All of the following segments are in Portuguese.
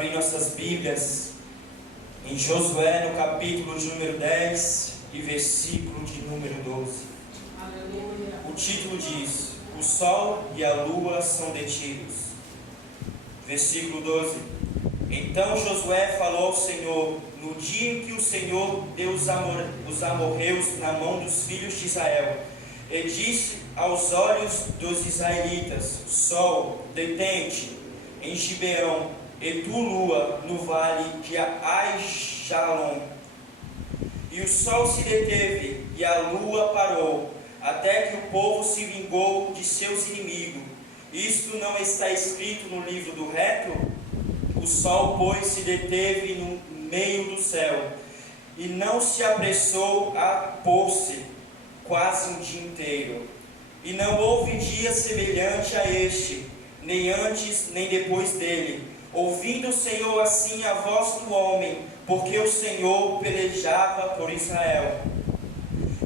abrir nossas Bíblias em Josué, no capítulo de número 10 e versículo de número 12. Aleluia. O título diz: o sol e a lua são detidos. Versículo 12. Então Josué falou ao Senhor, no dia em que o Senhor deu os amorreus na mão dos filhos de Israel, e disse aos olhos dos israelitas: sol, detente em Gibeão, e tu, lua, no vale de Aijalon. E o sol se deteve, e a lua parou, até que o povo se vingou de seus inimigos. Isto não está escrito no livro do reto? O sol, pois, se deteve no meio do céu, e não se apressou a pôr-se quase um dia inteiro. E não houve dia semelhante a este, nem antes nem depois dele, ouvindo o Senhor assim a voz do homem, porque o Senhor pelejava por Israel.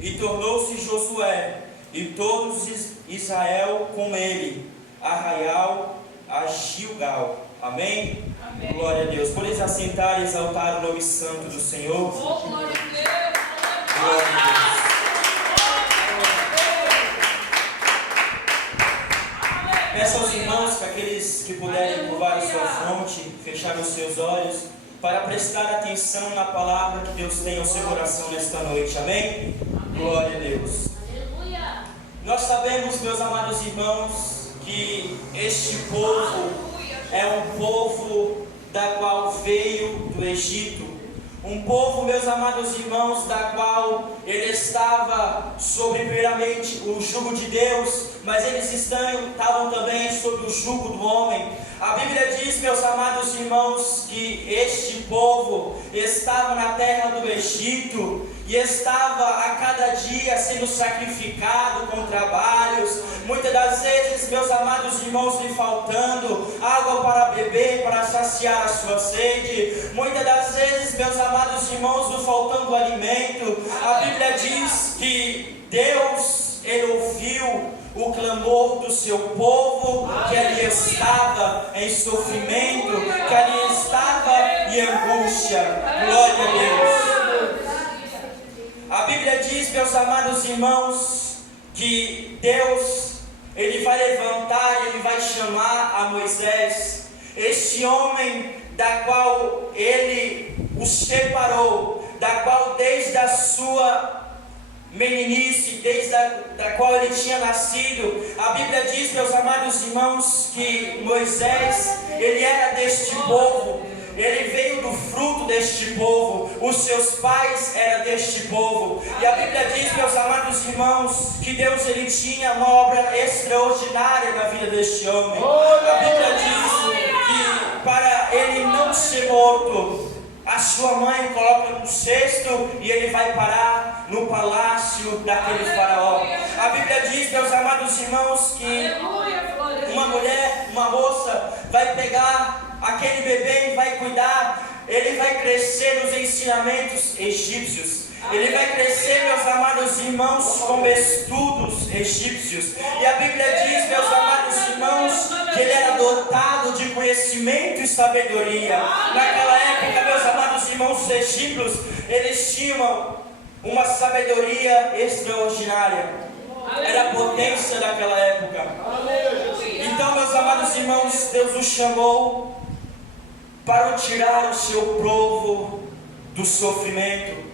E tornou-se Josué e todos Israel com ele, Arraial a Gilgal. Amém? Amém. Glória a Deus. Por assentar e exaltar o nome santo do Senhor. Oh, glória a Deus. Glória a Deus. Peço aos irmãos, que aqueles que puderem curvar a sua fronte, fechar os seus olhos, para prestar atenção na palavra que Deus tem ao seu coração nesta noite. Amém? Glória a Deus. Aleluia. Nós sabemos, meus amados irmãos, que este povo é um povo da qual veio do Egito. Um povo, meus amados irmãos, da qual ele estava sobre primeiramente o jugo de Deus, mas eles estavam também sobre o jugo do homem. A Bíblia diz, meus amados irmãos, que este povo estava na terra do Egito e estava a cada dia sendo sacrificado com trabalhos, muitas das vezes, meus amados irmãos, lhe faltando água para beber, para saciar a sua sede, muitas das vezes, meus amados irmãos, lhe faltando alimento. A Bíblia diz que Deus, ele ouviu o clamor do seu povo, que ali estava em sofrimento, que ali estava em angústia. Glória a Deus. A Bíblia diz, meus amados irmãos, que Deus, ele vai levantar, ele vai chamar a Moisés, este homem da qual ele o separou, da qual desde a sua meninice, desde da qual ele tinha nascido. A Bíblia diz, meus amados irmãos, que Moisés, ele era deste povo, ele veio do fruto deste povo, os seus pais eram deste povo. E a Bíblia diz, meus amados irmãos, que Deus, ele tinha uma obra extraordinária na vida deste homem. A Bíblia diz que para ele não ser morto, a sua mãe coloca no cesto e ele vai parar no palácio daquele faraó. A Bíblia diz, meus amados irmãos, que uma mulher, uma moça, vai pegar aquele bebê e vai cuidar. Ele vai crescer nos ensinamentos egípcios. Ele vai crescer, meus amados irmãos, com estudos egípcios. E a Bíblia diz, meus amados irmãos, que ele era dotado de conhecimento e sabedoria. Naquela época, meus amados irmãos, os egípcios, eles tinham uma sabedoria extraordinária. Era a potência daquela época. Então, meus amados irmãos, Deus os chamou para tirar o seu povo do sofrimento.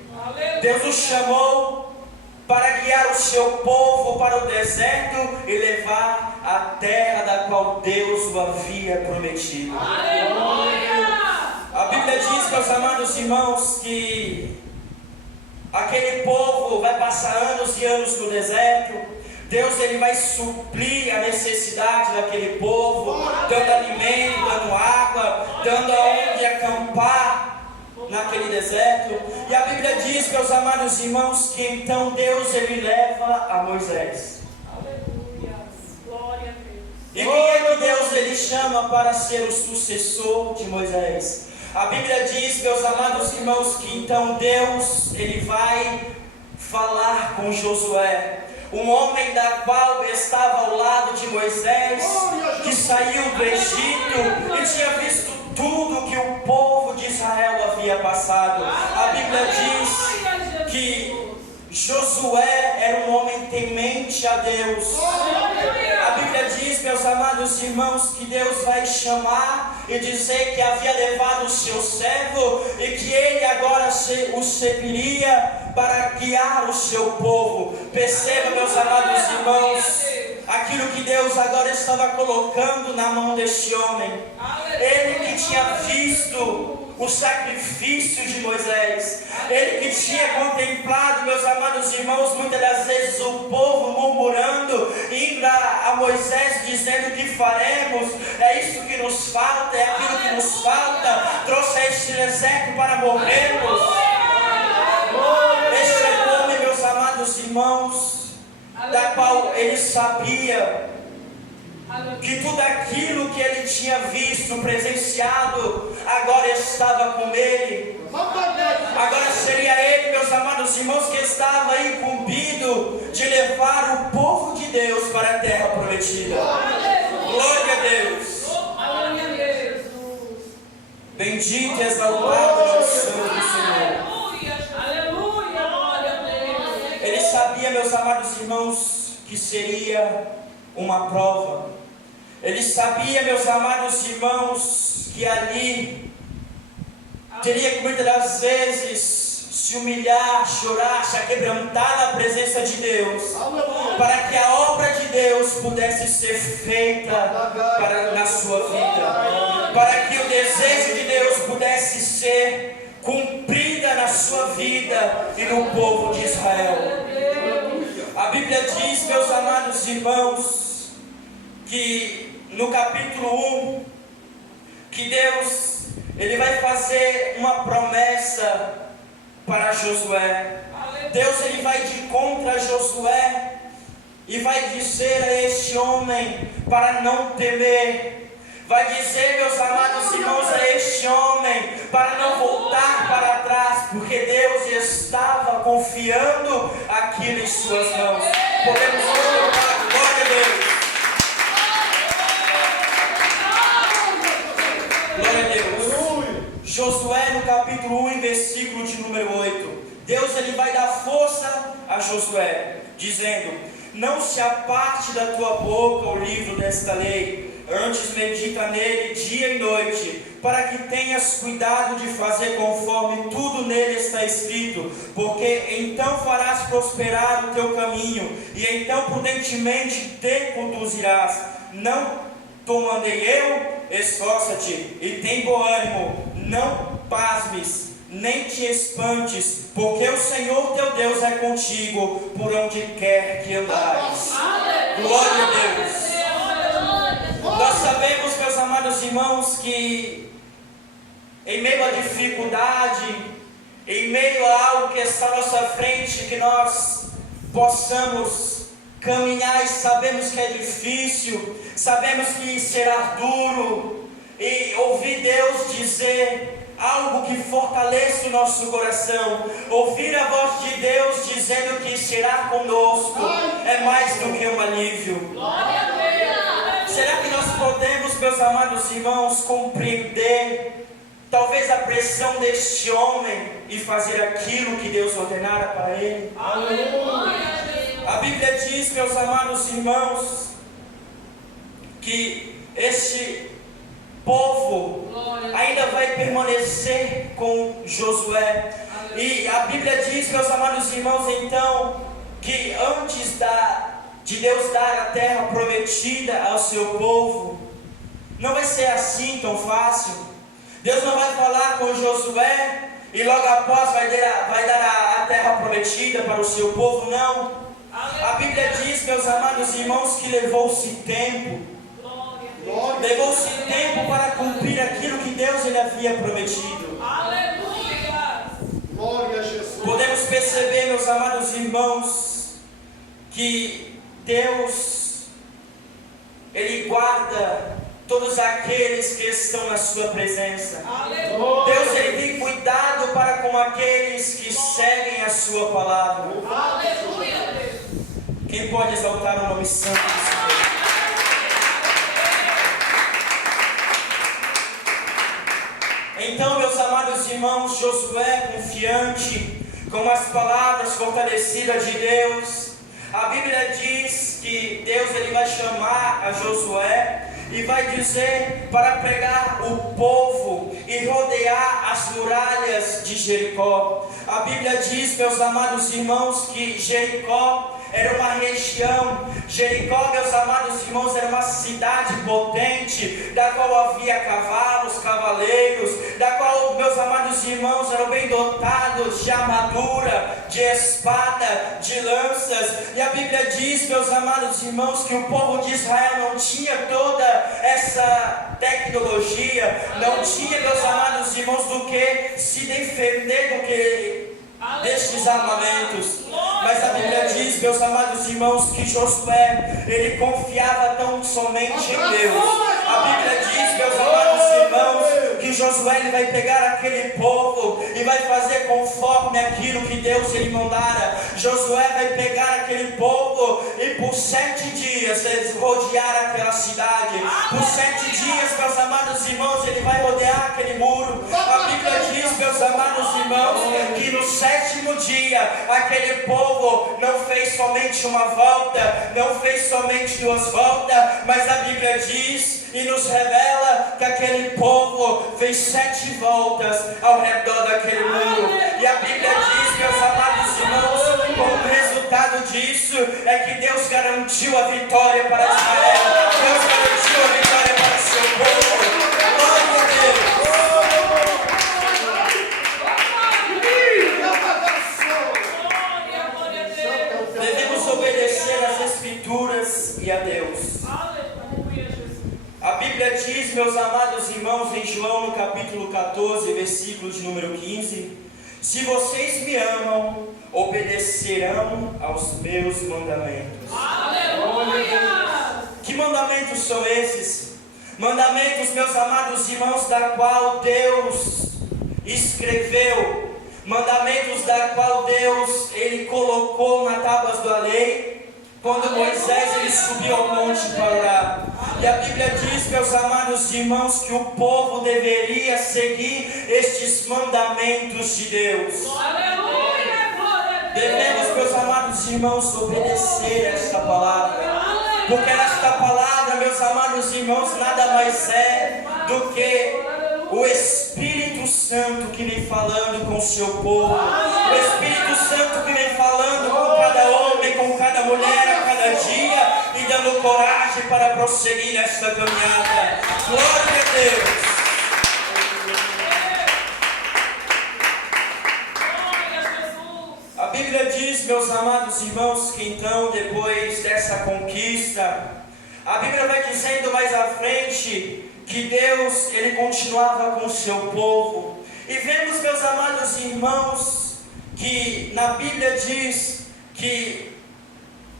Deus os chamou para guiar o seu povo para o deserto e levar a terra da qual Deus o havia prometido. Aleluia! A Bíblia diz, meus amados irmãos, que aquele povo vai passar anos e anos no deserto. Deus, ele vai suprir a necessidade daquele povo, dando alimento, dando água, dando aonde acampar naquele deserto. E a Bíblia diz, meus amados irmãos, que então Deus, ele leva a Moisés. Aleluia! Glória a Deus! E quem é que Deus, ele chama para ser o sucessor de Moisés? A Bíblia diz, meus amados irmãos, que então Deus, ele vai falar com Josué, um homem da qual estava ao lado de Moisés, que saiu do Egito e tinha visto tudo que o povo de Israel havia passado. A Bíblia diz que Josué era um homem temente a Deus. A Bíblia diz, meus amados irmãos, que Deus vai chamar e dizer que havia levado o seu servo e que ele agora o serviria para guiar o seu povo. Perceba, meus amados irmãos, aquilo que Deus agora estava colocando na mão deste homem. Ele que tinha visto o sacrifício de Moisés, ele que tinha contemplado, meus amados irmãos, muitas das vezes o povo murmurando, indo a Moisés dizendo que faremos, é isso que nos falta, é aquilo que nos falta, trouxe este deserto para morrermos. Este é o homem, meus amados irmãos, da qual ele sabia que tudo aquilo que ele tinha visto, presenciado, agora estava com ele. Agora seria ele, meus amados irmãos, que estava incumbido de levar o povo de Deus para a terra prometida. Glória a Deus. Bendito e exaltado é o Santo do Senhor. Ele sabia, meus amados irmãos, que seria uma prova. Ele sabia, meus amados irmãos, que ali teria que muitas das vezes se humilhar, chorar, se aquebrantar na presença de Deus, para que a obra de Deus pudesse ser feita na sua vida, para que o desejo de Deus pudesse ser cumprida na sua vida e no povo de Israel. A Bíblia diz, meus amados irmãos, que no capítulo 1, que Deus, ele vai fazer uma promessa para Josué. Deus, ele vai de encontro a Josué e vai dizer a este homem para não temer. Vai dizer, meus amados irmãos, a este homem para não voltar para trás, porque Deus estava confiando aquilo em suas mãos. Podemos colocar, glória a Deus. Glória a Deus. Josué no capítulo 1, versículo de número 8. Deus, ele vai dar força a Josué, dizendo: não se aparte da tua boca o livro desta lei, antes medita nele dia e noite, para que tenhas cuidado de fazer conforme tudo nele está escrito, porque então farás prosperar o teu caminho, e então prudentemente te conduzirás. Não te mandei eu? Esforça-te e tem bom ânimo, não pasmes, nem te espantes, porque o Senhor teu Deus é contigo, por onde quer que andares. Glória a Deus. Nós sabemos, meus amados irmãos, que em meio à dificuldade, em meio a algo que está à nossa frente, que nós possamos caminhar, e sabemos que é difícil, sabemos que será duro, e ouvir Deus dizer algo que fortaleça o nosso coração, ouvir a voz de Deus dizendo que será conosco, é mais do que um alívio. Será que nós podemos, meus amados irmãos, compreender talvez a pressão deste homem e fazer aquilo que Deus ordenara para ele? Aleluia. A Bíblia diz, meus amados irmãos, que este povo ainda vai permanecer com Josué. E a Bíblia diz, meus amados irmãos, então, que antes de Deus dar a terra prometida ao seu povo, não vai ser assim tão fácil. Deus não vai falar com Josué e logo após vai dar a terra prometida para o seu povo, não. A Bíblia diz, meus amados irmãos, que levou-se tempo. Levou-se tempo para cumprir aquilo que Deus ele havia prometido. Aleluia! Glória a Jesus. Podemos perceber, meus amados irmãos, que Deus ele guarda todos aqueles que estão na sua presença. Aleluia. Deus ele tem cuidado para com aqueles que seguem a sua palavra. Aleluia. Quem pode exaltar o nome santo do Senhor? então, meus amados irmãos, Josué, confiante, com as palavras fortalecidas de Deus, a Bíblia diz que Deus ele vai chamar a Josué e vai dizer para pregar o povo e rodear as muralhas de Jericó. A Bíblia diz, meus amados irmãos, que Jericó era uma região, Jericó, meus amados irmãos, era uma cidade potente, da qual havia cavalos, cavaleiros, da qual, meus amados irmãos, eram bem dotados de armadura, de espada, de lanças. E a Bíblia diz, meus amados irmãos, que o povo de Israel não tinha toda essa tecnologia, não tinha, meus amados irmãos, do que se defender do que destes armamentos. Mas a Bíblia diz, meus amados irmãos, que Josué, ele confiava tão somente em Deus. A Bíblia diz, meus amados irmãos, que Josué ele vai pegar aquele povo e vai fazer conforme aquilo que Deus ele mandara. Josué vai pegar aquele povo e por 7 dias eles rodear aquela cidade. Por 7 dias, meus amados irmãos, ele vai rodear aquele muro. A Bíblia diz, meus amados irmãos, que no 7º dia aquele povo não fez somente uma volta, não fez somente 2 voltas, mas a Bíblia diz e nos revela que aquele povo fez 7 voltas ao redor daquele muro. E a Bíblia diz, meus amados irmãos, como resultado disso é que Deus garantiu a vitória para Israel. Deus garantiu a vitória para o seu povo. Glória a Deus. Devemos obedecer às Escrituras e a Deus. A Bíblia diz, meus amados irmãos, em João no capítulo 14, versículo de número 15: se vocês me amam, obedecerão aos meus mandamentos. Aleluia! Que mandamentos são esses? Mandamentos, meus amados irmãos, da qual Deus escreveu, mandamentos da qual Deus ele colocou na tábuas da lei, quando Moisés ele subiu ao monte para orar. E a Bíblia diz, meus amados irmãos, que o povo deveria seguir estes mandamentos de Deus. Aleluia! Devemos, meus amados irmãos, obedecer esta palavra, porque esta palavra, meus amados irmãos, nada mais é do que o Espírito Santo que vem falando com o seu povo, o Espírito Santo que vem falando com cada homem, com cada mulher a cada dia, e dando coragem para prosseguir nesta caminhada. Glória a Deus. A Bíblia diz, meus amados irmãos, que então, depois dessa conquista, a Bíblia vai dizendo mais à frente que Deus, ele continuava com o seu povo. E vemos, meus amados irmãos, que na Bíblia diz que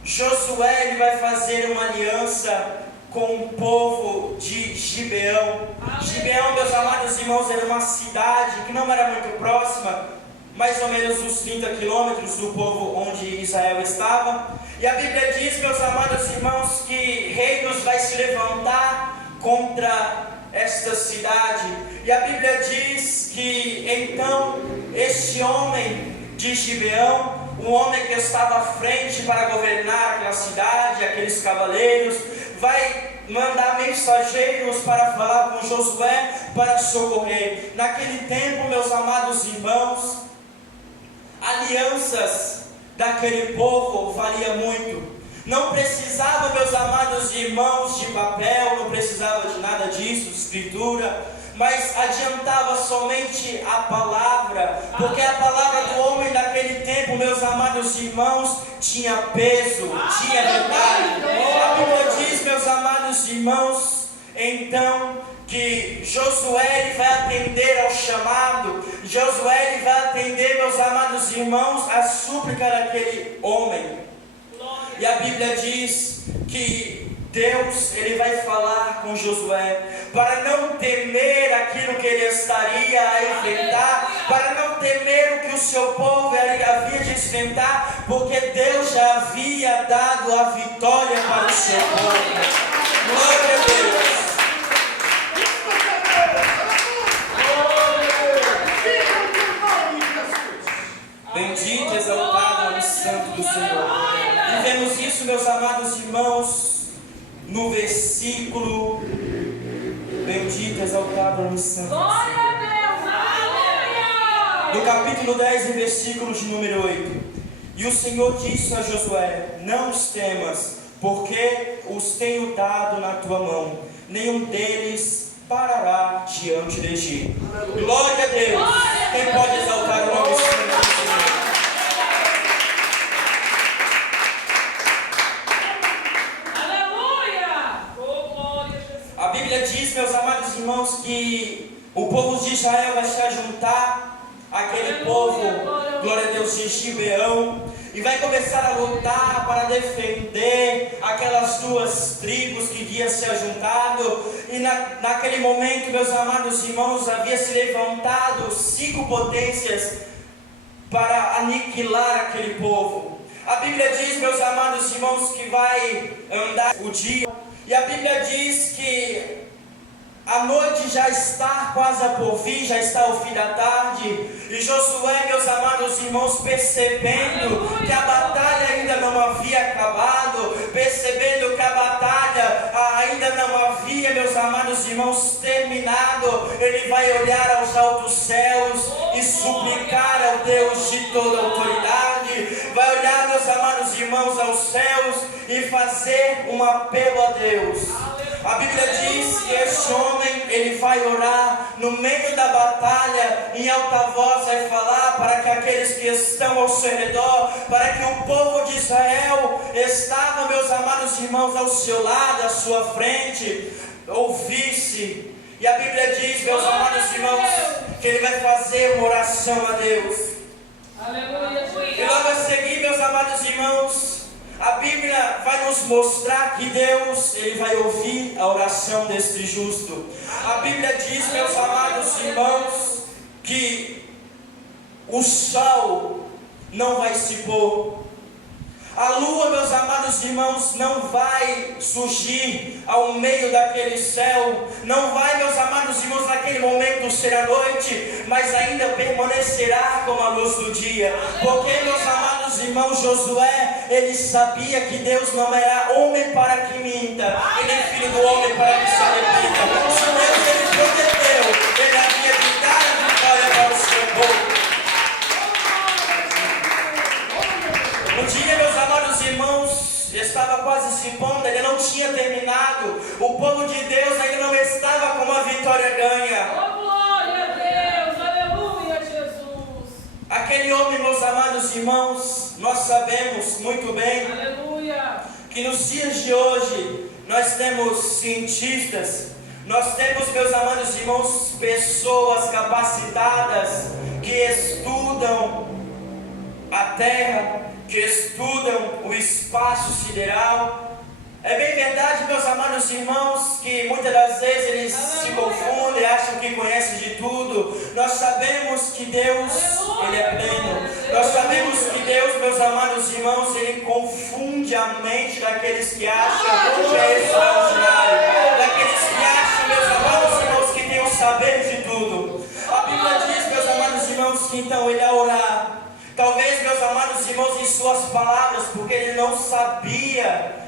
Josué ele vai fazer uma aliança com o povo de Gibeão. Gibeão, meus amados irmãos, era uma cidade que não era muito próxima, mais ou menos uns 30 quilômetros do povo onde Israel estava. E a Bíblia diz, meus amados irmãos, que reinos vai se levantar contra esta cidade. E a Bíblia diz que então este homem de Gibeão, um homem que estava à frente para governar aquela cidade, aqueles cavaleiros, vai mandar mensageiros para falar com Josué para socorrer. Naquele tempo, meus amados irmãos, alianças daquele povo valia muito. Não precisava, meus amados irmãos, de papel, não precisava de nada disso, escritura, mas adiantava somente a palavra, porque a palavra do homem daquele tempo, meus amados irmãos, tinha peso, tinha verdade. A Bíblia diz, meus amados irmãos, então, que Josué ele vai atender ao chamado, Josué ele vai atender, meus amados irmãos, a súplica daquele homem. E a Bíblia diz que Deus ele vai falar com Josué para não temer aquilo que ele estaria a enfrentar, para não temer o que o seu povo havia de enfrentar, porque Deus já havia dado a vitória para o seu povo. Glória a Deus. meus amados irmãos, no versículo, bendito, exaltado, nome santo, Glória a Deus, aleluia! no capítulo 10, e versículo de número 8. E o Senhor disse a Josué: não os temas, porque os tenho dado na tua mão, nenhum deles parará diante de ti. Glória a Deus! Quem pode exaltar o nome do Senhor? A Bíblia diz, meus amados irmãos, que o povo de Israel vai se ajuntar àquele povo, glória a Deus, de Gibeão, e vai começar a lutar para defender aquelas duas tribos que haviam se ajuntado. E naquele momento, meus amados irmãos, havia se levantado 5 potências para aniquilar aquele povo. A Bíblia diz, meus amados irmãos, que vai andar o dia. E a Bíblia diz que a noite já está quase a por vir, já está o fim da tarde. E Josué, meus amados irmãos, percebendo que a batalha ainda não havia acabado, percebendo que a batalha ainda não havia, meus amados irmãos, terminado, ele vai olhar aos altos céus e suplicar ao Deus de toda autoridade. Vai olhar, meus amados irmãos, aos céus e fazer um apelo a Deus. A Bíblia diz que este homem, ele vai orar no meio da batalha, em alta voz vai falar para que aqueles que estão ao seu redor, para que o povo de Israel estava, meus amados irmãos, ao seu lado, à sua frente, ouvisse. E a Bíblia diz, meus amados irmãos, que ele vai fazer uma oração a Deus. Aleluia. E logo a seguir, meus amados irmãos, a Bíblia vai nos mostrar que Deus, ele vai ouvir a oração deste justo. A Bíblia diz, meus amados irmãos, que o sol não vai se pôr. A lua, meus amados irmãos, não vai surgir ao meio daquele céu. Não vai, meus amados irmãos, naquele momento ser a noite, mas ainda permanecerá como a luz do dia. Porque, meus amados irmãos, Josué, ele sabia que Deus não era homem para que minta, e nem filho do homem para que se arrependa. Se Deus, ele prometeu, ele havia de dar a vitória para o seu povo. O dia, meus amados irmãos, estava quase se pondo, ele não tinha terminado. O povo de Deus ainda não estava com a vitória ganha. Oh, glória a Deus, aleluia, Jesus. Aquele homem, meus amados irmãos, nós sabemos muito bem, Aleluia. que nos dias de hoje nós temos cientistas, nós temos, meus amados irmãos, pessoas capacitadas que estudam a terra, que estudam o espaço sideral. É bem verdade, meus amados irmãos, que muitas das vezes eles se confundem, acham que conhecem de tudo. Nós sabemos que Deus, ele é pleno. Nós sabemos que Deus, meus amados irmãos, ele confunde a mente daqueles que acham que é extraordinário, daqueles que acham, meus amados irmãos, que tem o saber de tudo. A Bíblia diz, meus amados irmãos, que então ele a orar, talvez, meus amados irmãos, em suas palavras, porque ele não sabia.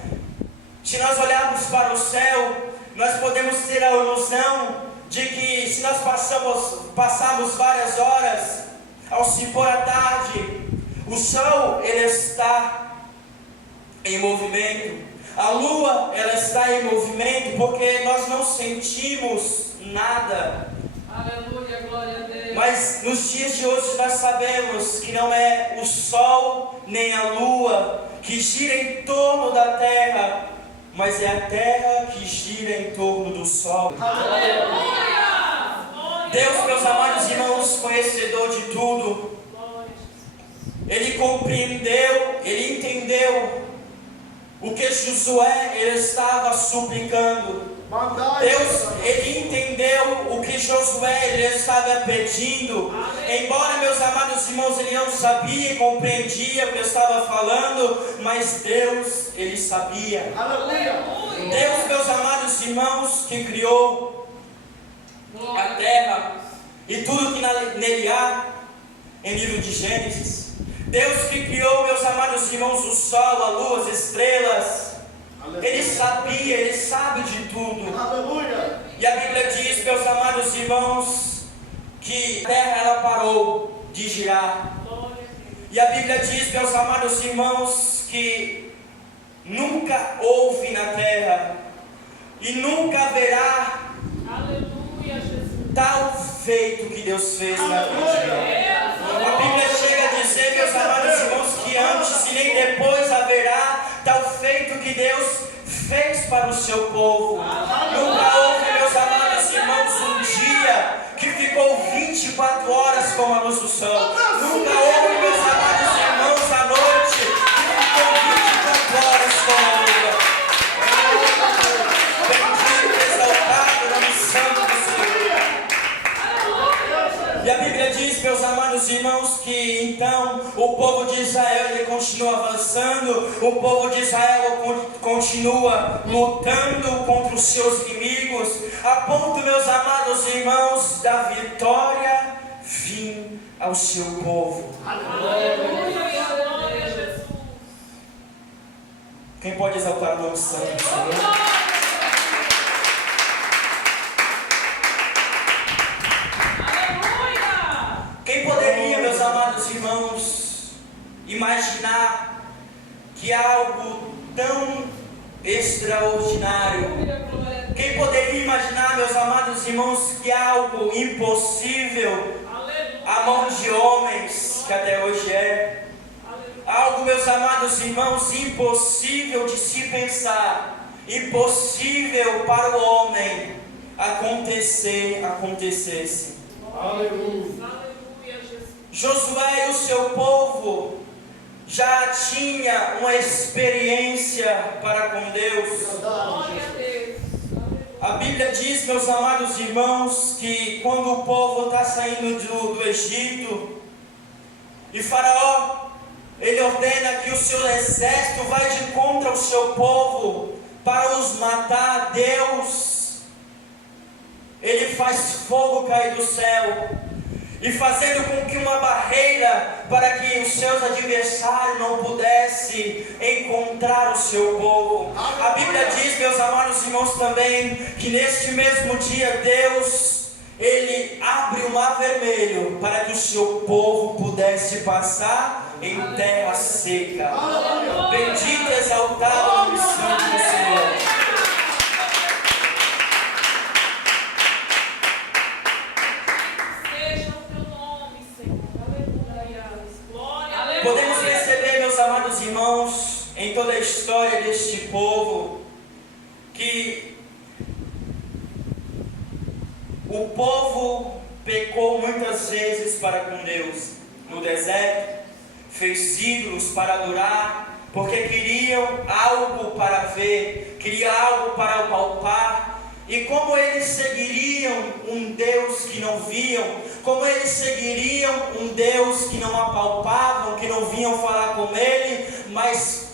Se nós olharmos para o céu, nós podemos ter a ilusão de que se nós passarmos várias horas ao se pôr à tarde, o sol, ele está em movimento, a lua, ela está em movimento, porque nós não sentimos nada. Aleluia, glória a Deus. Mas nos dias de hoje nós sabemos que não é o sol nem a lua que gira em torno da terra, mas é a terra que gira em torno do sol. Aleluia. Deus, meus amados irmãos, conhecedor de tudo, ele compreendeu, ele entendeu o que Josué ele estava suplicando. Deus, ele entendeu o que Josué ele estava pedindo. Embora, meus amados irmãos, ele não sabia e compreendia o que eu estava falando, mas Deus, ele sabia. Deus, meus amados irmãos, que criou a terra e tudo que nele há, em livro de Gênesis, Deus que criou, meus amados irmãos, o sol, a lua, as estrelas. Ele sabia, Ele sabe de tudo. Aleluia. E a Bíblia diz, meus amados irmãos, que a terra ela parou de girar. E a Bíblia diz, meus amados irmãos, que nunca houve na terra e nunca haverá tal feito que Deus fez naquele dia. A Bíblia chega a dizer, meus amados irmãos, que antes e nem depois haverá tal feito que Deus fez para o seu povo. Nunca houve, meus amados irmãos, um dia que ficou 24 horas com a luz do sol. Nunca houve, meus amados irmãos, a noite que ficou 24 horas com a lua. Bendito, exaltado, nome santo do Senhor. E a Bíblia diz, meus amados irmãos, que então o povo de Israel ele continua avançando, o povo de Israel continua lutando contra os seus inimigos, a ponto, meus amados irmãos, da vitória vir ao seu povo. Aleluia, Jesus. Quem pode exaltar o nome santo do Senhor? Quem poderia, meus amados irmãos, imaginar que algo tão extraordinário, quem poderia imaginar, meus amados irmãos, que algo impossível à mão de homens, que até hoje é, algo, meus amados irmãos, impossível de se pensar, impossível para o homem acontecesse. Aleluia. Josué e o seu povo já tinha uma experiência para com Deus. A Bíblia diz, meus amados irmãos, que quando o povo está saindo do Egito, e Faraó, ele ordena que o seu exército vá de contra o seu povo para os matar. Deus, ele faz fogo cair do céu, e fazendo com que uma barreira para que os seus adversários não pudessem encontrar o seu povo. A Bíblia diz, meus amados irmãos, também que neste mesmo dia Deus, ele abre o mar vermelho para que o seu povo pudesse passar em terra seca. Bendito e exaltado o nome santo do Senhor. Podemos perceber, meus amados irmãos, em toda a história deste povo, que o povo pecou muitas vezes para com Deus. No deserto, fez ídolos para adorar, porque queriam algo para ver, queriam algo para palpar. E como eles seguiriam um Deus que não viam, como eles seguiriam um Deus que não apalpavam, que não vinham falar com ele, mas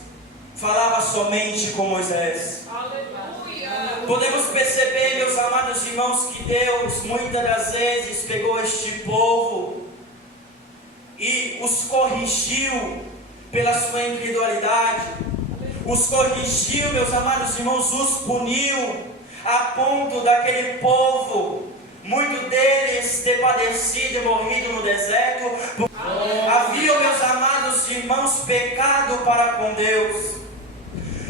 falava somente com Moisés. Aleluia. Podemos perceber, meus amados irmãos, que Deus muitas das vezes pegou este povo e os corrigiu pela sua individualidade, os corrigiu, meus amados irmãos, os puniu, a ponto daquele povo, muito deles ter padecido e morrido no deserto. Haviam, meus amados irmãos, pecado para com Deus.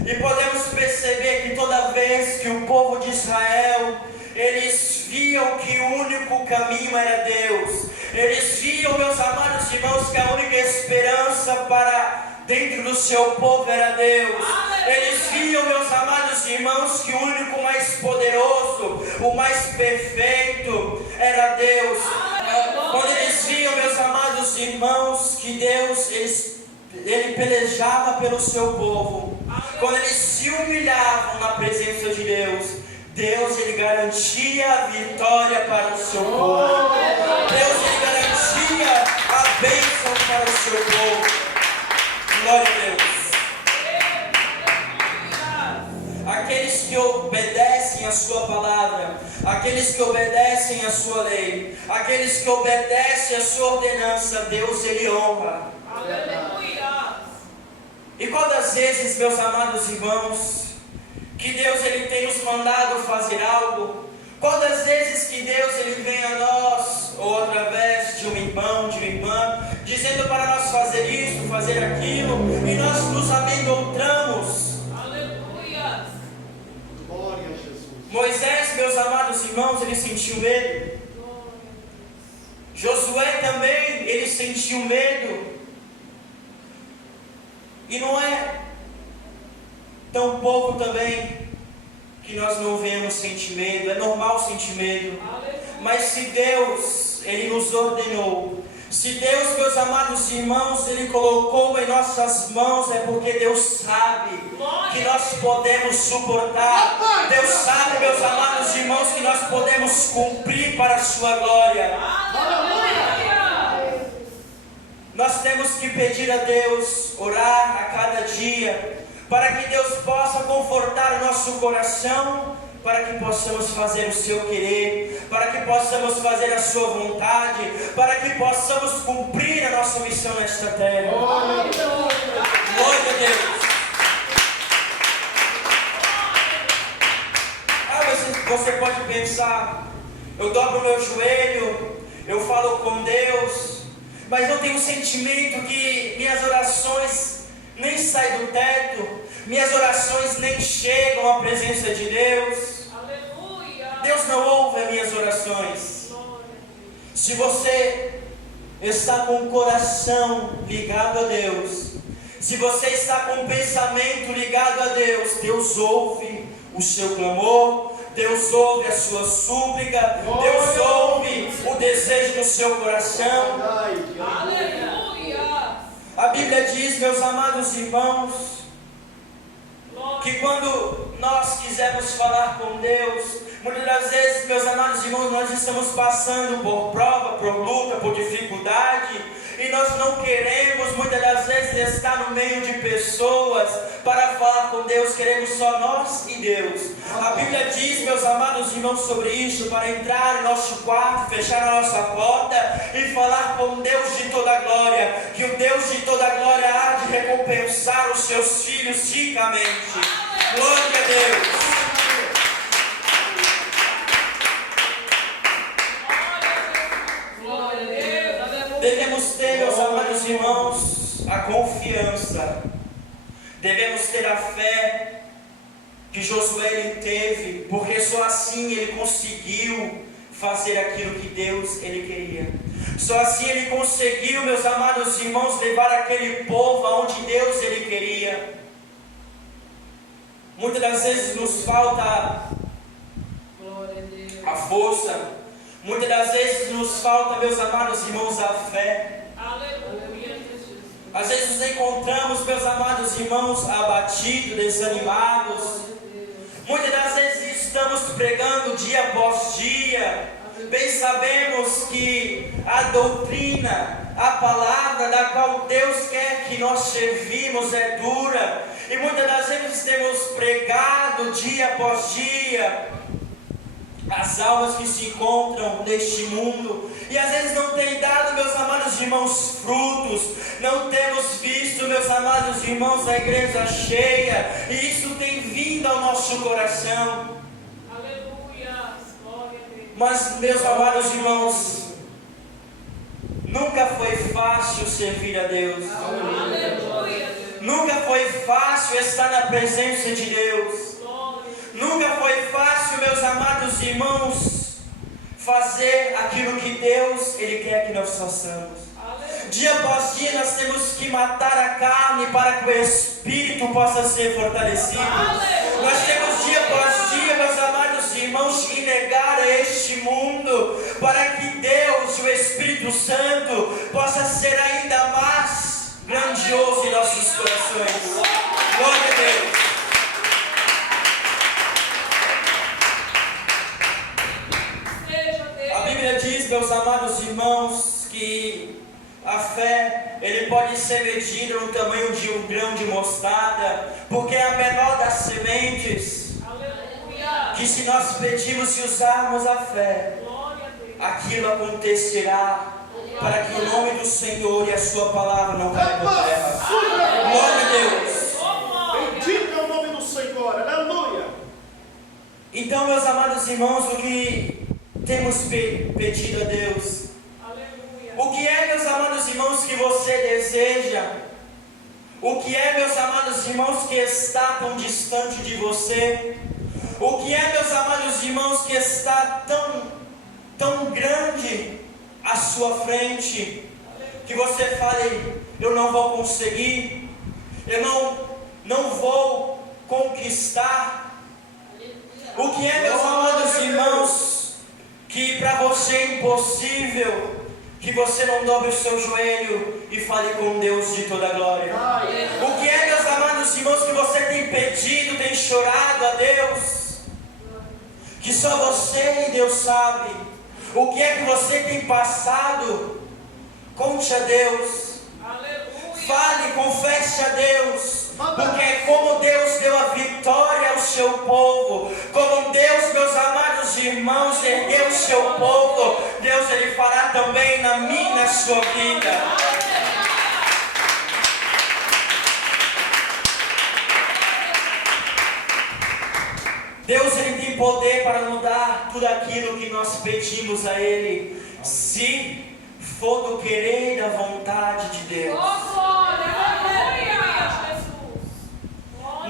E podemos perceber que toda vez que o povo de Israel, eles viam que o único caminho era Deus. Eles viam, meus amados irmãos, que a única esperança para dentro do seu povo era Deus. Eles viam, meus amados irmãos, que o único mais poderoso, o mais perfeito era Deus. Quando eles viam, meus amados irmãos, que Deus, ele pelejava pelo seu povo. Quando eles se humilhavam na presença de Deus, Deus, ele garantia a vitória para o seu povo. Deus, ele garantia a bênção para o seu povo. Glória a Deus. Aqueles que obedecem a sua palavra, aqueles que obedecem obedecem a sua lei, aqueles que obedecem a sua ordenança, Deus ele honra. Aleluia. E quantas vezes, meus amados irmãos, que Deus ele tem nos mandado fazer algo? Quantas vezes que Deus ele vem a nós, ou através de um irmão, de uma irmã, dizendo para nós fazer isso, fazer aquilo, e nós nos amedrontamos. Aleluia. Glória a Jesus. Moisés, meus amados irmãos, ele sentiu medo. Josué também, ele sentiu medo. E não é tão pouco também que nós não venhamos sentir medo, é normal sentir medo. Mas se Deus, ele nos ordenou, se Deus, meus amados irmãos, ele colocou em nossas mãos, é porque Deus sabe que nós podemos suportar. Deus sabe, meus amados irmãos, que nós podemos cumprir para a sua glória. Nós temos que pedir a Deus, orar a cada dia, para que Deus possa confortar o nosso coração, para que possamos fazer o seu querer, para que possamos fazer a sua vontade, para que possamos cumprir a nossa missão nesta terra. Glória a Deus. Você pode pensar, eu dobro meu joelho, eu falo com Deus, mas eu tenho um sentimento que minhas orações nem saem do teto, minhas orações nem chegam à presença de Deus. Aleluia. Deus não ouve as minhas orações. Se você está com o coração ligado a Deus, se você está com o pensamento ligado a Deus, Deus ouve o seu clamor, Deus ouve a sua súplica, Deus ouve o desejo do seu coração. Aleluia. A Bíblia diz, meus amados irmãos, que quando nós quisermos falar com Deus, muitas das vezes, meus amados irmãos, nós estamos passando por prova, por luta, por dificuldade, e nós não queremos muitas das vezes estar no meio de pessoas para falar com Deus, queremos só nós e Deus. A Bíblia diz, meus amados irmãos, sobre isso, para entrar no nosso quarto, fechar a nossa porta e falar com Deus de toda a glória, que o Deus de toda a glória há de recompensar os seus filhos ricamente. Glória a Deus. Devemos ter, meus amados irmãos, a confiança. Devemos ter a fé que Josué teve, porque só assim ele conseguiu fazer aquilo que Deus ele queria. Só assim ele conseguiu, meus amados irmãos, levar aquele povo aonde Deus ele queria. Muitas das vezes nos falta a força. Muitas das vezes nos falta, meus amados irmãos, a fé. Aleluia. Às vezes nos encontramos, meus amados irmãos, abatidos, desanimados. Muitas das vezes estamos pregando dia após dia. Bem sabemos que a doutrina, a palavra da qual Deus quer que nós servimos é dura. E muitas das vezes temos pregado dia após dia as almas que se encontram neste mundo, e às vezes não tem dado, meus amados irmãos, frutos. Não temos visto, meus amados irmãos, a igreja cheia, e isso tem vindo ao nosso coração. Aleluia. Glória a Deus. Mas, meus amados irmãos, nunca foi fácil servir a Deus. Aleluia. Nunca foi fácil estar na presença de Deus. Nunca foi fácil, meus amados irmãos, fazer aquilo que Deus ele quer que nós façamos. Dia após dia nós temos que matar a carne para que o Espírito possa ser fortalecido. Nós temos dia após dia, meus amados irmãos, que negar a este mundo para que Deus, o Espírito Santo, possa ser ainda mais grandioso em nossos corações. Glória a Deus. A Bíblia diz, meus amados irmãos, que a fé, ele pode ser medida no tamanho de um grão de mostarda, porque é a menor das sementes. Aleluia. Que se nós pedirmos e usarmos a fé, Glória aquilo acontecerá, para que o nome do Senhor e a sua palavra não caia por terra. Glória a Deus. Bendito é o nome do Senhor. Aleluia. Então, meus amados irmãos, o que temos pedido a Deus? O que é, meus amados irmãos, que você deseja? O que é, meus amados irmãos, que está tão distante de você? O que é, meus amados irmãos, que está tão grande à sua frente, que você fale, eu não vou conseguir, eu não vou conquistar? O que é, meus amados irmãos, que para você é impossível, que você não dobre o seu joelho e fale com Deus de toda a glória? O que é, meus amados irmãos, que você tem pedido, tem chorado a Deus, que só você e Deus sabe? O que é que você tem passado? Conte a Deus. Fale, confesse a Deus, porque é como Deus deu a vitória ao seu povo, como Deus, meus amados irmãos, ergueu o seu povo, Deus Ele fará também na minha e na sua vida. Deus Ele tem poder para nos dar tudo aquilo que nós pedimos a Ele, se for do querer e da vontade de Deus.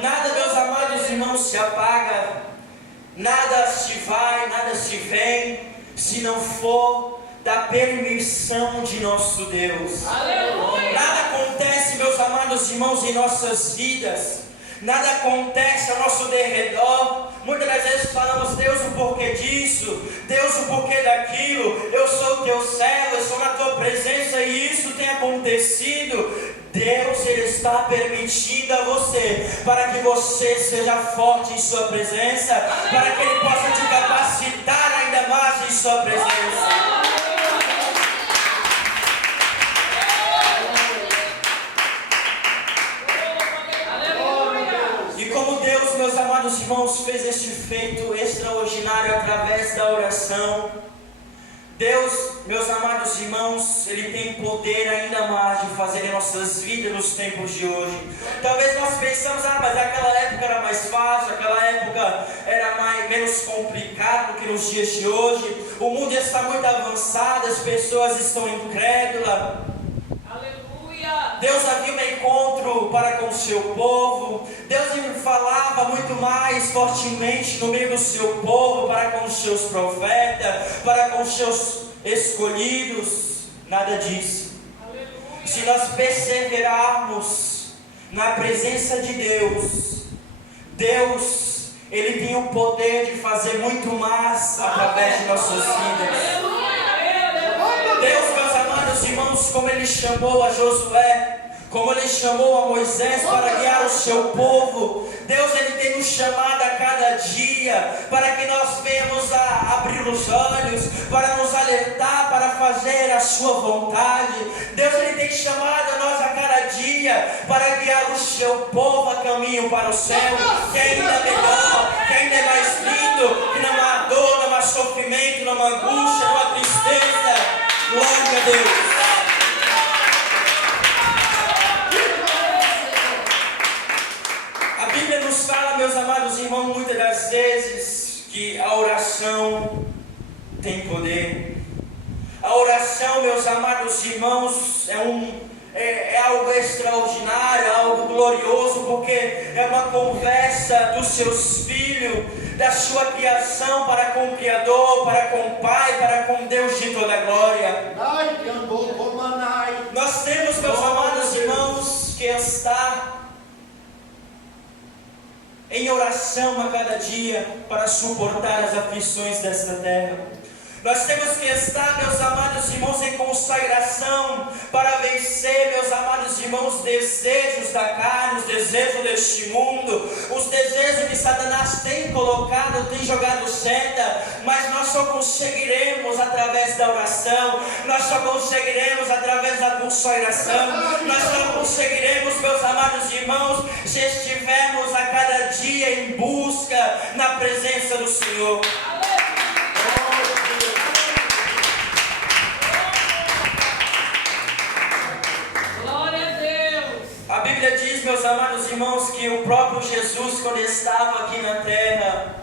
Nada, meus amados irmãos, se apaga, nada se vai, nada se vem, se não for da permissão de nosso Deus. Aleluia. Nada acontece, meus amados irmãos, em nossas vidas, nada acontece ao nosso derredor. Muitas das vezes falamos, Deus, o porquê disso, Deus, o porquê daquilo, eu sou o teu servo, eu estou na tua presença e isso tem acontecido. Deus, Ele está permitindo a você, para que você seja forte em sua presença, para que Ele possa te capacitar ainda mais em sua presença. E como Deus, meus amados irmãos, fez este feito extraordinário através da oração, Deus, meus amados irmãos, Ele tem poder ainda mais de fazer em nossas vidas nos tempos de hoje. Talvez nós pensamos, mas aquela época era mais fácil, aquela época era menos complicado do que nos dias de hoje. O mundo está muito avançado, as pessoas estão incrédulas. Deus havia um encontro para com o seu povo. Deus falava muito mais fortemente no meio do seu povo, para com os seus profetas, para com os seus escolhidos. Nada disso. Aleluia. Se nós perseverarmos na presença de Deus, Deus, Ele tem o poder de fazer muito mais através de nossas vidas. Deus, meus amados irmãos, como Ele chamou a Josué, como Ele chamou a Moisés para guiar o seu povo, Deus, Ele tem nos chamado a cada dia, para que nós venhamos a abrir os olhos, para nos alertar, para fazer a sua vontade. Deus, Ele tem chamado a nós a cada dia, para guiar o seu povo a caminho para o céu, que é ainda melhor, que ainda é mais lindo, que não há dor, não há sofrimento, não há angústia, não há tristeza. Glória a Deus. A Bíblia nos fala, meus amados irmãos, muitas das vezes que a oração tem poder. A oração, meus amados irmãos, é algo extraordinário, é algo glorioso, porque é uma conversa dos seus filhos, da sua criação para com o Criador, para com o Pai, para com Deus de toda a glória. Nós temos, meus amados irmãos, que estar em oração a cada dia para suportar as aflições desta terra. Nós temos que estar, meus amados irmãos, em consagração para vencer, meus amados irmãos, os desejos da carne, os desejos deste mundo, os desejos que Satanás tem colocado, tem jogado seta, mas nós só conseguiremos através da oração, nós só conseguiremos através da consagração, nós só conseguiremos, meus amados irmãos, se estivermos a cada dia em busca na presença do Senhor. diz, meus amados irmãos, que o próprio Jesus, quando estava aqui na terra,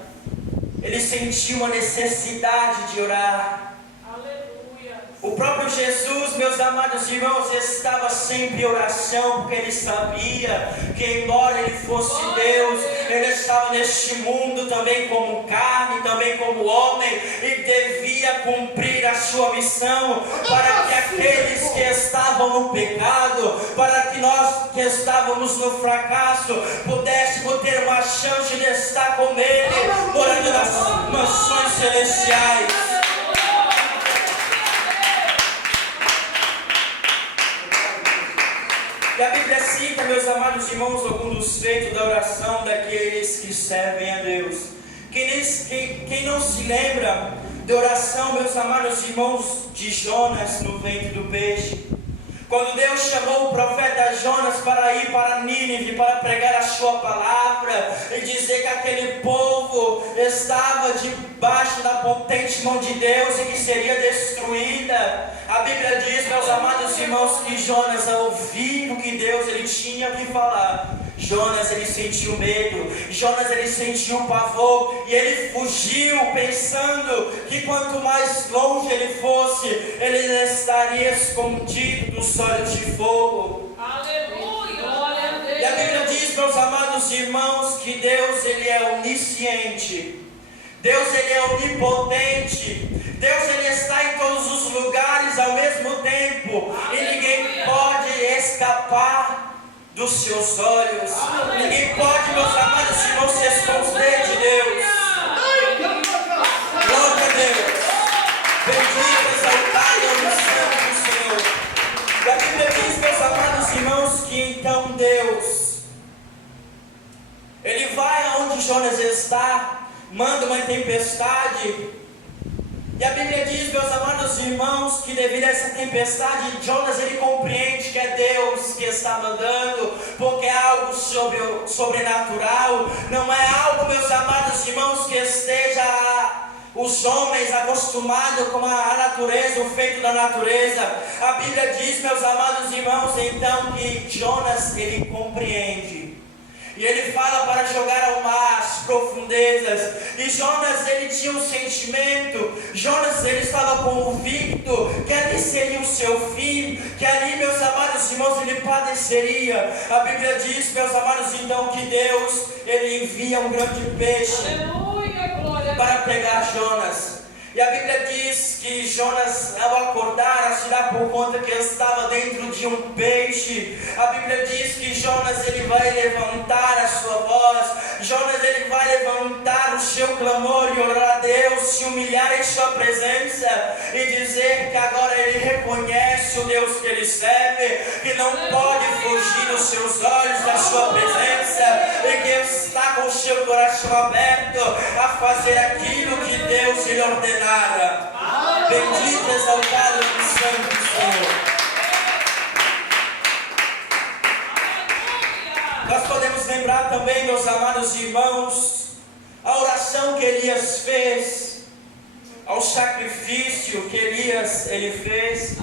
ele sentiu uma necessidade de orar. Aleluia. O próprio Jesus, meus amados irmãos, estava sempre em oração, porque ele sabia que, embora ele fosse Deus, ele estava neste mundo também como carne, também como homem, e devia cumprir a sua missão, para que aqueles que estavam no pecado, para que nós que estávamos no fracasso, pudéssemos ter uma chance de estar com ele, morando nas mansões celestiais. E a Bíblia cita, meus amados irmãos, alguns dos feitos da oração daqueles que servem a Deus. Quem não se lembra da oração, meus amados irmãos, de Jonas no ventre do peixe? Quando Deus chamou o profeta Jonas para ir para Nínive, para pregar a sua palavra e dizer que aquele povo estava debaixo da potente mão de Deus e que seria destruída, a Bíblia diz, meus amados irmãos, que Jonas, ao ouvir o que Deus ele tinha que falar, Jonas ele sentiu medo, Jonas ele sentiu pavor, e ele fugiu pensando que quanto mais longe ele fosse, ele estaria escondido dos olhos de fogo. Aleluia. Glória a Deus. E a Bíblia diz, meus amados irmãos, que Deus ele é onisciente, Deus ele é onipotente, Deus ele está em todos os lugares ao mesmo tempo, e ninguém pode escapar dos seus olhos. Ninguém pode, meus amados irmãos, se esconder de Deus. Glória a Deus. Bendito, exaltado é o nome santo do Senhor. E a Bíblia diz, meus amados irmãos, que então Deus, ele vai aonde Jonas está, manda uma tempestade. E a Bíblia diz, meus amados irmãos, que devido a essa tempestade, Jonas ele compreende que é Deus que está mandando, porque é algo sobrenatural, não é algo, meus amados irmãos, que esteja os homens acostumados com a natureza, o feito da natureza. A Bíblia diz, meus amados irmãos, então que Jonas ele compreende. E ele fala para jogar ao mar as profundezas. E Jonas ele tinha um sentimento. Jonas ele estava convicto que ali seria o seu fim, que ali, meus amados irmãos, ele padeceria. A Bíblia diz, meus amados, então que Deus ele envia um grande peixe. Aleluia, glória a Deus. Para pegar Jonas. E a Bíblia diz que Jonas, ao acordar, se dá por conta que estava dentro de um peixe. A Bíblia diz que Jonas ele vai levantar a sua voz, Jonas ele vai levantar o seu clamor e orar a Deus, se humilhar em sua presença e dizer que agora ele reconhece o Deus que ele serve, que não pode fugir dos seus olhos, da sua presença, e que está com o seu coração aberto a fazer aquilo que Deus lhe ordenara. Bendito, exaltado e santo Senhor. Nós podemos lembrar também, meus amados irmãos, a oração que Elias fez, ao sacrifício que Elias ele fez,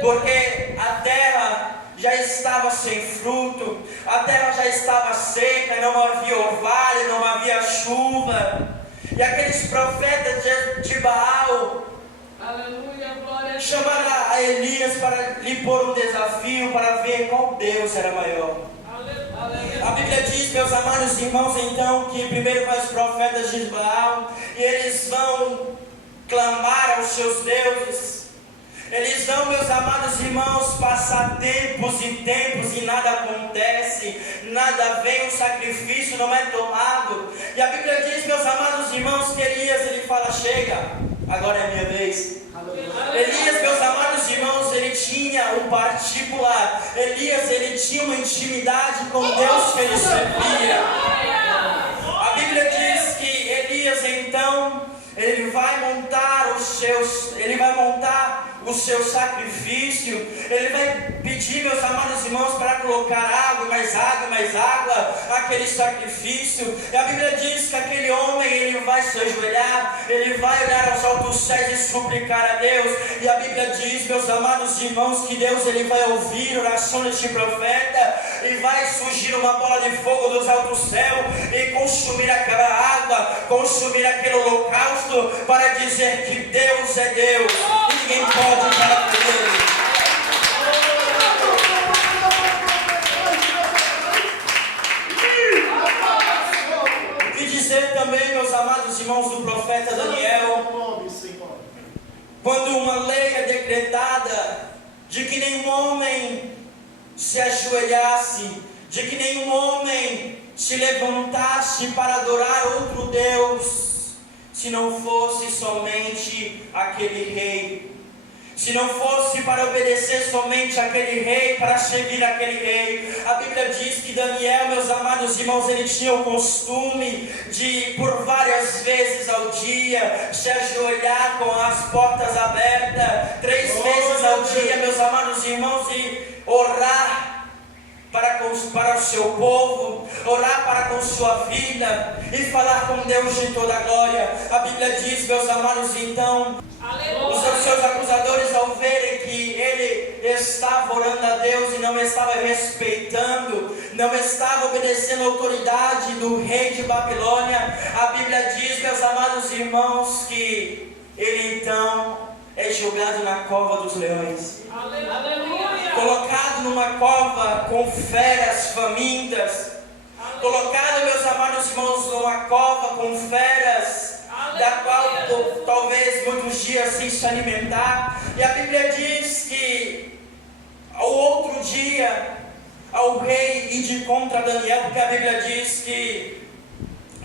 porque a terra já estava sem fruto, a terra já estava seca, não havia orvalho, não havia chuva. E aqueles profetas de Baal chamaram a Elias para lhe pôr um desafio, para ver qual Deus era maior. A Bíblia diz, meus amados irmãos, então, que primeiro vai os profetas de Baal, e eles vão clamar aos seus deuses. Eles vão, meus amados irmãos, passar tempos e tempos e nada acontece, nada vem, o sacrifício não é tomado. E a Bíblia diz, meus amados irmãos, que Elias ele fala, chega, agora é a minha vez. Elias, meus amados irmãos, ele tinha um particular. Elias, ele tinha uma intimidade com Deus que ele servia. A Bíblia diz que Elias, então, ele vai montar o seu sacrifício, ele vai pedir, meus amados irmãos, para colocar água, mais água, mais água, aquele sacrifício. E a Bíblia diz que aquele homem, ele vai se ajoelhar, ele vai olhar aos altos céus e suplicar a Deus. E a Bíblia diz, meus amados irmãos, que Deus, ele vai ouvir a oração deste profeta e vai surgir uma bola de fogo dos altos céus e consumir aquela água, consumir aquele holocausto, para dizer que Deus é Deus e ninguém pode parar por ele. E dizer também, meus amados irmãos, do profeta Daniel, quando uma lei é decretada de que nenhum homem se ajoelhasse, de que nenhum homem se levantasse para adorar outro Deus, se não fosse somente aquele rei, se não fosse para obedecer somente aquele rei, para servir aquele rei. A Bíblia diz que Daniel, meus amados irmãos, ele tinha o costume de, por várias vezes ao dia, se ajoelhar com as portas abertas, 3 vezes ao dia, meus amados irmãos, e orar para o seu povo, orar para com sua vida e falar com Deus de toda a glória. A Bíblia diz, meus amados, então, os seus acusadores, ao verem que ele estava orando a Deus e não estava respeitando, não estava obedecendo a autoridade do rei de Babilônia, a Bíblia diz, meus amados irmãos, que ele então é jogado na cova dos leões. Aleluia. Colocado numa cova com feras famintas, colocado, meus amados irmãos, numa cova com feras, da qual talvez muitos dias sem se alimentar. E a Bíblia diz que ao outro dia, ao rei ir de contra Daniel, porque a Bíblia diz que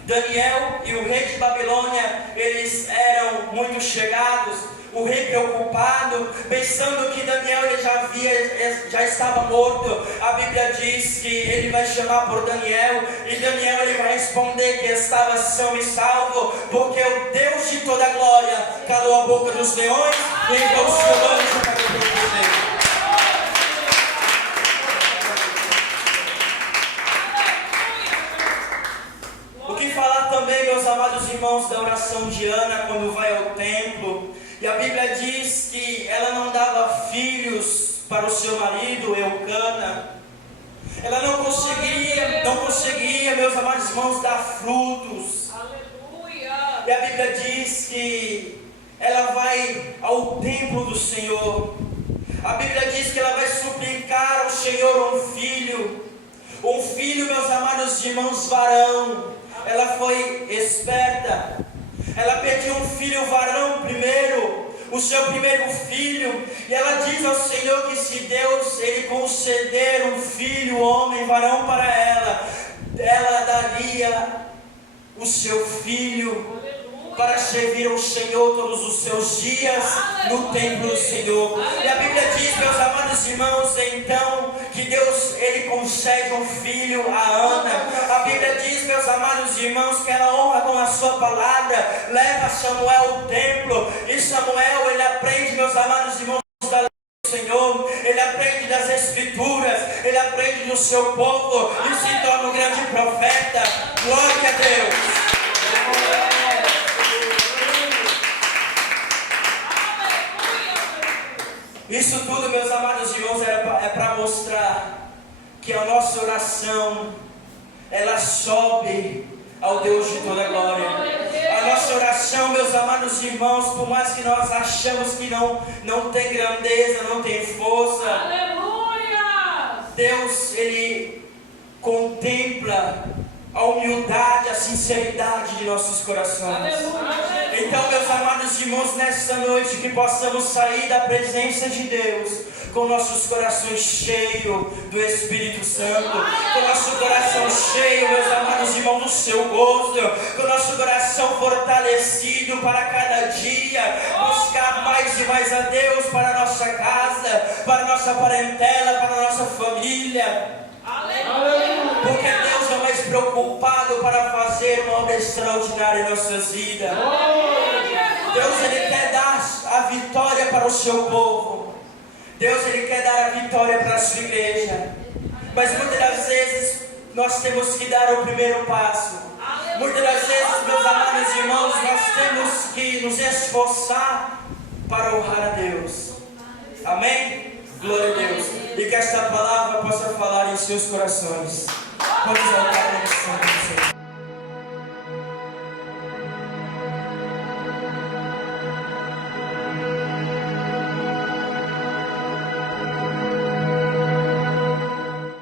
Daniel e o rei de Babilônia, eles eram muito chegados. O rei preocupado, pensando que Daniel ele já estava morto, a Bíblia diz que ele vai chamar por Daniel, e Daniel ele vai responder que estava são e salvo, porque o Deus de toda a glória calou a boca dos leões e enviou os leões para proteger. O que falar também, meus amados irmãos, da oração de Ana quando vai ao templo? E a Bíblia diz que ela não dava filhos para o seu marido, Eucana. Ela não conseguia, meus amados irmãos, dar frutos. Aleluia. E a Bíblia diz que ela vai ao templo do Senhor. A Bíblia diz que ela vai suplicar ao Senhor um filho, meus amados irmãos, varão. Ela foi esperta. Ela pediu um filho varão primeiro, o seu primeiro filho, e ela diz ao Senhor que se Deus ele conceder um filho, homem, varão para ela, ela daria o seu filho para servir ao Senhor todos os seus dias no templo do Senhor. E a Bíblia diz, meus amados irmãos, então, que Deus ele concede um filho a Ana. A Bíblia diz, meus amados irmãos, que ela honra com a sua palavra, leva Samuel ao templo, e Samuel ele aprende, meus amados irmãos, da lei do Senhor, ele aprende das Escrituras, ele aprende do seu povo e se torna um grande profeta. Glória a Deus. Isso tudo, meus amados irmãos, é para mostrar que a nossa oração, ela sobe ao Deus de toda a glória. A nossa oração, meus amados irmãos, por mais que nós achamos que não tem grandeza, não tem força, aleluia! Deus, ele contempla a humildade, a sinceridade de nossos corações. Aleluia. Então, meus amados irmãos, nesta noite que possamos sair da presença de Deus com nossos corações cheios do Espírito Santo, com nosso coração cheio, meus amados irmãos, do seu gosto, com nosso coração fortalecido para cada dia buscar mais e mais a Deus para a nossa casa, para a nossa parentela, para a nossa família. Aleluia. Porque Deus é mais preocupado para fazer uma obra extraordinária em nossas vidas. Deus ele quer dar a vitória para o seu povo. Deus, Ele quer dar a vitória para a sua igreja. Mas muitas das vezes nós temos que dar o primeiro passo. Muitas das vezes, meus amados irmãos, nós temos que nos esforçar para honrar a Deus. Amém? Glória a Deus. E que esta palavra possa falar em seus corações. Vamos voltar ao Senhor.